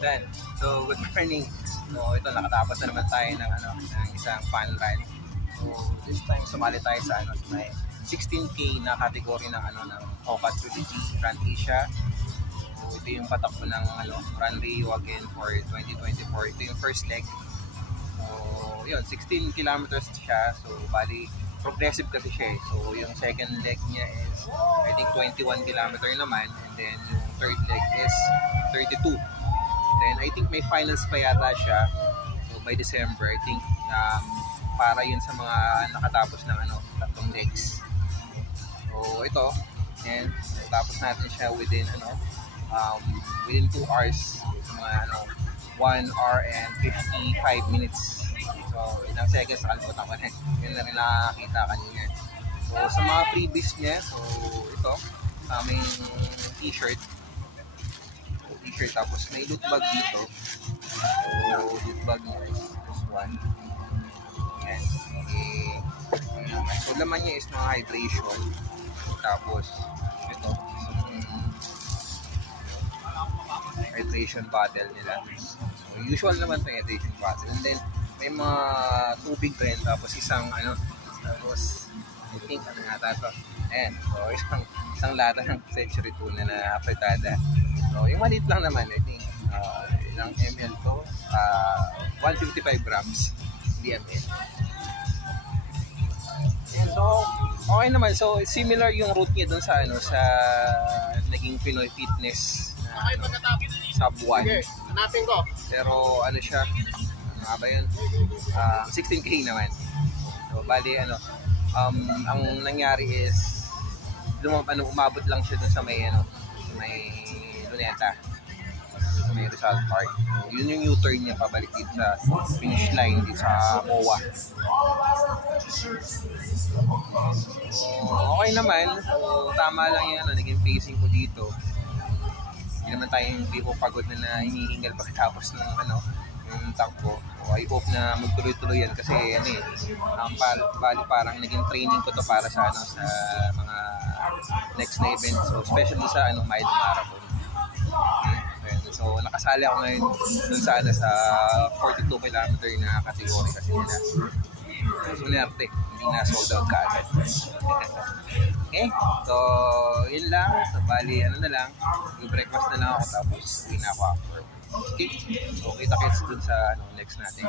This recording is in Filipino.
Then, so good morning. So ito nakatapos na naman tayo ng ng isang fun run. So this time sumali tayo sa may 16K na category ng ng Hoka Trilogy Run Asia. So ito yung patakbo ng Run Rio again for 2024. Ito yung first leg. So yun, 16 kilometers siya. So bali progressive kasi siya. So yung second leg niya is I think 21 kilometer naman, and then yung third leg is 32. Then I think may finals pa yata siya. So by December, I think para yun sa mga nakatapos ng tatlong legs. So ito, and tapos natin siya within within 2 hours. So mga 1 hour and 55 minutes. So ilang seconds nakalimutan ko na. Yun na rin nakakita kanina. So sa mga freebies niya, so ito, may t-shirt. Tapos may loot bag dito. So loot bag nito, this one. Ayan. So laman niya is mga hydration. Tapos ito, hydration bottle nila. So usual naman itong hydration bottle. And then may mga tubig rin. Tapos isang tapos I think yata ito. Ayan. So isang lata ng century tuna na apretada. So yung maliit lang naman, I think ilang ml to, 155 grams, hindi ml. And so okay naman. So similar yung route niya dun sa sa naging Pinoy Fitness na sub 1. Hanapin ko. Pero siya, ba yun? 16K naman. So bali ang nangyari is umabot lang siya dun sa may may Luneta, sa may Rizal Park. Yun yung U-turn niya pabalik dito sa finish line dito sa MOA. So okay naman. So tama lang yung naging pacing ko dito. Hindi naman hindi ko pagod na hinihingal pagkatapos ng yung takbo. So I hope na magtuloy-tuloy yan kasi bali parang naging training ko to para sa sa mga next na event. So especially sa mile marathon. So nakasali ako ngayon dun sa sa 42 kilometer na category kasi nila. So nerte, hindi na sold out kaagad. Okay, so yun lang. So bali na lang, breakfast na lang ako tapos uwi na ako after. Okay, so kita-kits dun sa next natin.